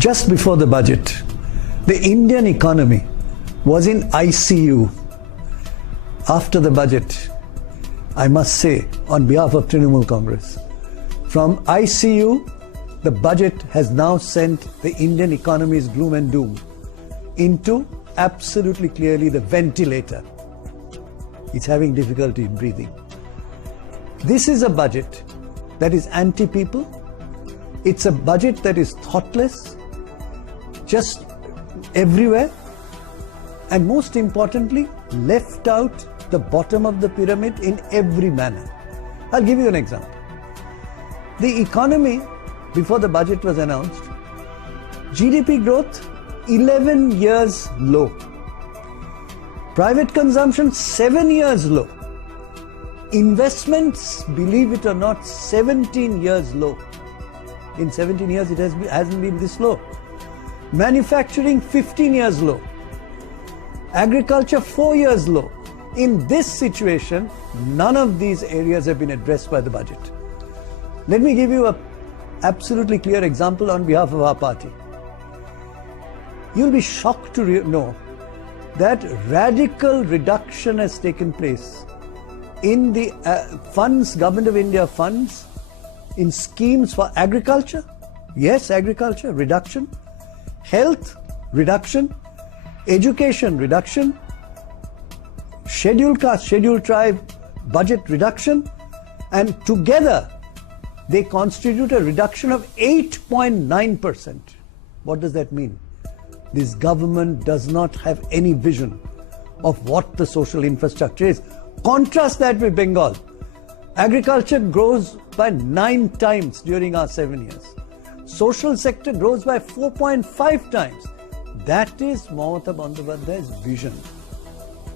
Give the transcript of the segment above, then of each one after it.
Just before the budget, the Indian economy was in ICU. After the budget, I must say, on behalf of Trinamool Congress, from ICU, the budget has now sent the Indian economy's gloom and doom into absolutely clearly the ventilator. It's having difficulty in breathing. This is a budget that is anti-people. It's a budget that is thoughtless, just everywhere, and most importantly, left out the bottom of the pyramid in every manner. I'll give you an example. The economy, before the budget was announced, GDP growth 11 years low. Private consumption 7 years low. Investments, believe it or not, 17 years low. In 17 years it hasn't been this low. Manufacturing 15 years low. Agriculture 4 years low. In this situation, none of these areas have been addressed by the budget. Let me give you an absolutely clear example on behalf of our party. You'll be shocked to know that radical reduction has taken place in the funds, Government of India funds, in schemes for agriculture. Yes, agriculture, reduction. Health, reduction. Education, reduction. Scheduled caste, scheduled tribe, budget reduction. And together, they constitute a reduction of 8.9%. What does that mean? This government does not have any vision of what the social infrastructure is. Contrast that with Bengal. Agriculture grows by 9 times during our 7 years. Social sector grows by 4.5 times. That is Mamata Bandyopadhyay's vision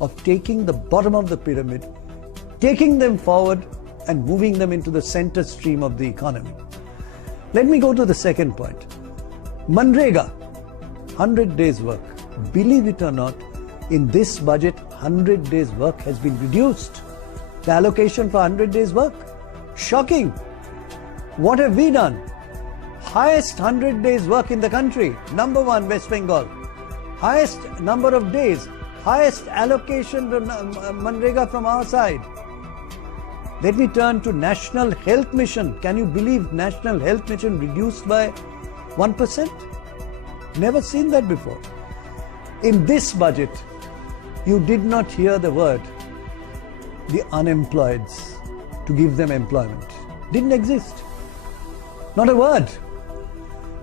of taking the bottom of the pyramid, taking them forward and moving them into the center stream of the economy. Let me go to the second point. Manrega, 100 days work. Believe it or not, in this budget, 100 days work has been reduced. The allocation for 100 days work. Shocking. What have we done? Highest 100 days work in the country. Number 1, West Bengal. Highest number of days. Highest allocation from Manrega from our side. Let me turn to National Health Mission. Can you believe National Health Mission reduced by 1%? Never seen that before. In this budget, you did not hear the word, the unemployeds, to give them employment. Didn't exist. Not a word.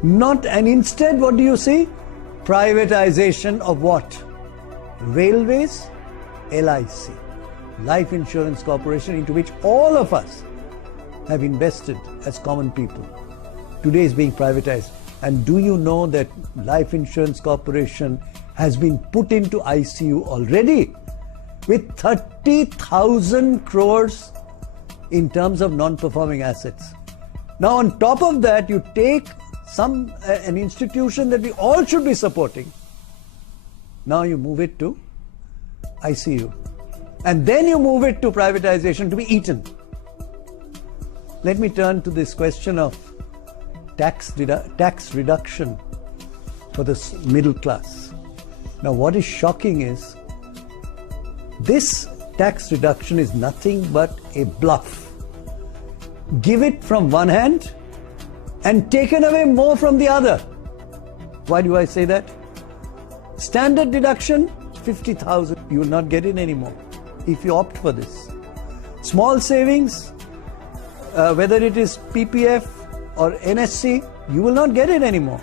Not, and instead, what do you see? Privatization of what? Railways, LIC, Life Insurance Corporation, into which all of us have invested as common people. Today is being privatized. And do you know that Life Insurance Corporation has been put into ICU already with 30,000 crores in terms of non-performing assets. Now on top of that, you take an institution that we all should be supporting. Now you move it to ICU. And then you move it to privatization to be eaten. Let me turn to this question of tax reduction for the middle class. Now what is shocking is this tax reduction is nothing but a bluff. Give it from one hand and taken away more from the other. Why do I say that? Standard deduction, 50,000. You will not get it anymore if you opt for this. Small savings, whether it is PPF or NSC, you will not get it anymore.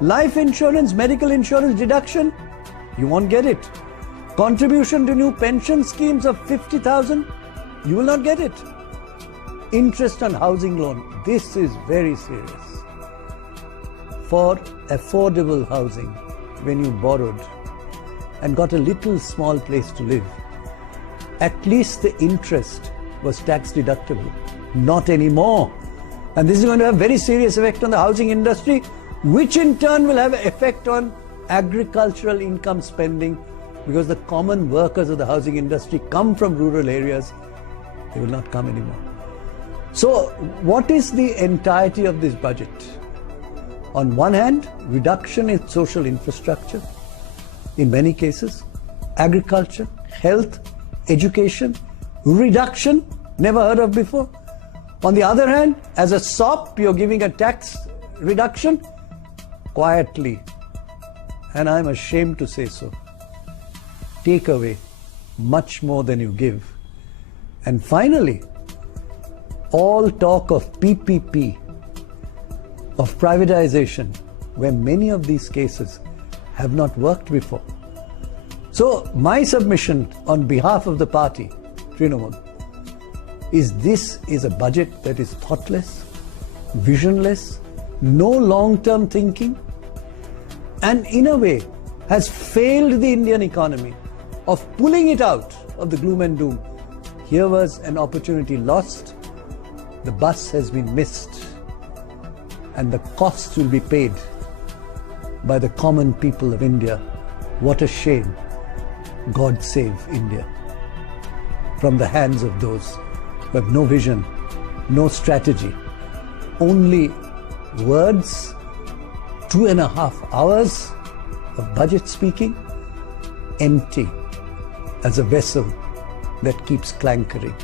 Life insurance, medical insurance deduction, you won't get it. Contribution to new pension schemes of 50,000, you will not get it. Interest on housing loan, this is very serious. For affordable housing, when you borrowed and got a little small place to live, at least the interest was tax deductible. Not anymore. And this is going to have very serious effect on the housing industry, which in turn will have an effect on agricultural income spending, because the common workers of the housing industry come from rural areas. They will not come anymore. So what is the entirety of this budget? On one hand, reduction in social infrastructure, in many cases, agriculture, health, education, reduction, never heard of before. On the other hand, as a sop, you're giving a tax reduction quietly, and I'm ashamed to say so. Take away much more than you give. And finally, all talk of PPP, of privatization, where many of these cases have not worked before. So my submission on behalf of the party, Trinamool, is this is a budget that is thoughtless, visionless, no long-term thinking, and in a way has failed the Indian economy of pulling it out of the gloom and doom. Here was an opportunity lost, the bus has been missed, and the costs will be paid by the common people of India. What a shame. God save India from the hands of those who have no vision, no strategy, only words, 2.5 hours of budget speaking, empty as a vessel that keeps clankering.